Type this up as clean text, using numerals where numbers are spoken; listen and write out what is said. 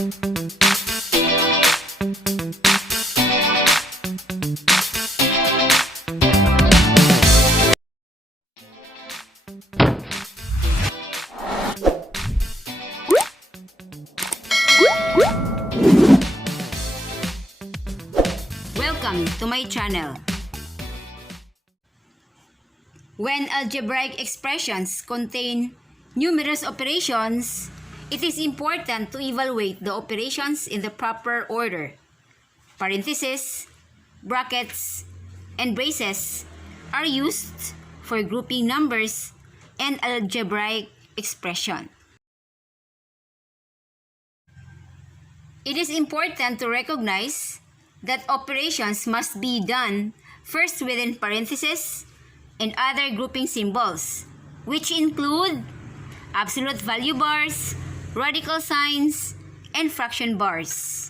Welcome to my channel. When algebraic expressions contain numerous operations, it is important to evaluate the operations in the proper order. Parentheses, brackets, and braces are used for grouping numbers and algebraic expression. It is important to recognize that operations must be done first within parentheses and other grouping symbols, which include absolute value bars, radical signs, and fraction bars.